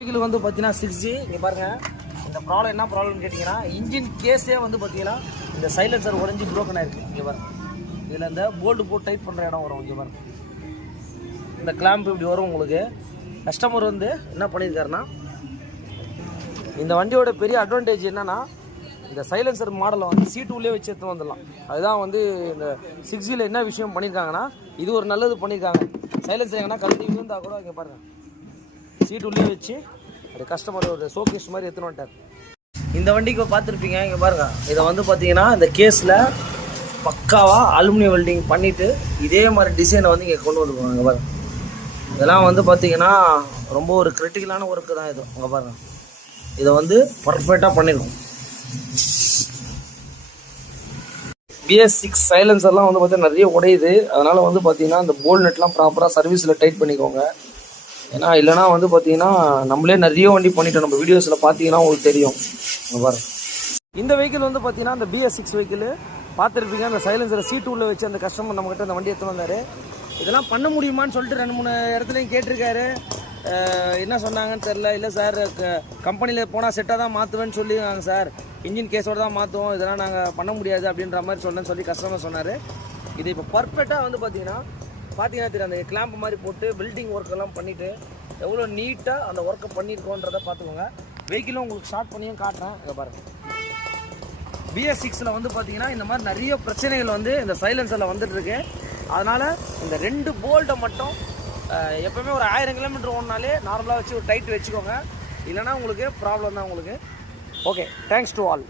Vehicle வந்து பார்த்தீங்கன்னா 6G. இங்கே பாருங்கள், இந்த ப்ராப்ளம் என்ன ப்ராப்ளம்னு கேட்டிங்கன்னா, இன்ஜின் கேஸே வந்து பார்த்தீங்கன்னா இந்த சைலன்சர் உடஞ்சி ப்ரோக்கன் ஆகிருக்கு. இங்கே பாருங்கள், இதில் இந்த போல்டு போட்டு டைட் பண்ணுற இடம் வரும். இங்கே பாருங்கள், இந்த கிளாம்ப் இப்படி வரும். உங்களுக்கு கஸ்டமர் வந்து என்ன பண்ணியிருக்காருன்னா, இந்த வண்டியோட பெரிய அட்வான்டேஜ் என்னென்னா, இந்த சைலன்சர் மாடலை வந்து சீட்டுள்ளே வச்சு எடுத்து வந்துடலாம். அதுதான் வந்து இந்த 6Gயில் என்ன விஷயம் பண்ணியிருக்காங்கன்னா, இது ஒரு நல்லது பண்ணியிருக்காங்க. சைலன்சர் எங்கன்னா கழட்டி விழுந்தால் கூட இங்கே பாருங்கள், சீட்டு உள்ளே வச்சு அது கஸ்டமர் ஒரு ஷோகேஸ் மாதிரி எடுத்துன்னு வந்துட்டார். இந்த வண்டிக்கு பார்த்துருப்பீங்க. இங்கே பாருங்கள், இதை வந்து பார்த்தீங்கன்னா இந்த கேஸில் பக்காவாக அலுமினியம் வெல்டிங் பண்ணிவிட்டு இதே மாதிரி டிசைனை வந்து இங்கே கொண்டு வந்துருவாங்க. இங்கே பாருங்கள், இதெல்லாம் வந்து பார்த்தீங்கன்னா ரொம்ப ஒரு கிரிட்டிக்கலான ஒர்க்கு தான் இது. இங்கே பாருங்கள், இதை வந்து பர்ஃபெக்டாக பண்ணியிருக்கோம். BS6 சைலன்சர்லாம் வந்து பார்த்தீங்கன்னா நிறைய உடையுது. அதனால் வந்து பார்த்தீங்கன்னா இந்த போல்ட் நெட்லாம் ப்ராப்பராக சர்வீஸில் டைட் பண்ணிக்கோங்க. ஏன்னா இல்லைனா வந்து பார்த்தீங்கன்னா நம்மளே நிறைய வண்டி பண்ணிட்டோம். நம்ம வீடியோஸில் பார்த்தீங்கன்னா உங்களுக்கு தெரியும். பாருங்க, இந்த வெஹிக்கிள் வந்து பார்த்தீங்கன்னா இந்த BS6 வெஹிக்கிள் பார்த்துருப்பீங்க. அந்த சைலன்சரை சீட்டு உள்ளே வச்சு அந்த கஸ்டமர் நம்மகிட்ட அந்த வண்டி எடுத்து வந்தார். இதெல்லாம் பண்ண முடியுமான்னு சொல்லிட்டு 2-3 இடத்துலையும் கேட்டிருக்காரு. என்ன சொன்னாங்கன்னு தெரில. இல்லை சார், கம்பெனியில் போனால் செட்டாக தான் மாற்றுவேன்னு சொல்லியிருக்காங்க சார், இன்ஜின் கேஸோடு தான் மாற்றுவோம், இதெல்லாம் நாங்கள் பண்ண முடியாது அப்படின்ற மாதிரி சொன்னேன்னு சொல்லி கஸ்டமர் சொன்னார். இது இப்போ பர்ஃபெக்டாக வந்து பார்த்தீங்கன்னா தெரியும், அந்த கிளாம்ப் மாதிரி போட்டு பில்டிங் ஒர்க்கெல்லாம் பண்ணிவிட்டு எவ்வளோ நீட்டாக அந்த ஒர்க்கை பண்ணியிருக்கோன்றதை பார்த்துக்கோங்க. வெஹிக்கிளும் உங்களுக்கு ஷார்ட் பண்ணியும் காட்டுறேன். இதை பாருங்கள், BS6ல் வந்து பார்த்தீங்கன்னா இந்த மாதிரி நிறைய பிரச்சனைகள் வந்து இந்த சைலன்சரில் வந்துட்டுருக்கு. அதனால் இந்த 2 போல்ட்டை மட்டும் எப்போவுமே ஒரு 1000 கிலோமீட்டர் ஓடினாலே நார்மலாக வச்சு ஒரு டைட் வச்சுக்கோங்க. இல்லைனா உங்களுக்கு ப்ராப்ளம் தான் உங்களுக்கு. Okay, thanks to all.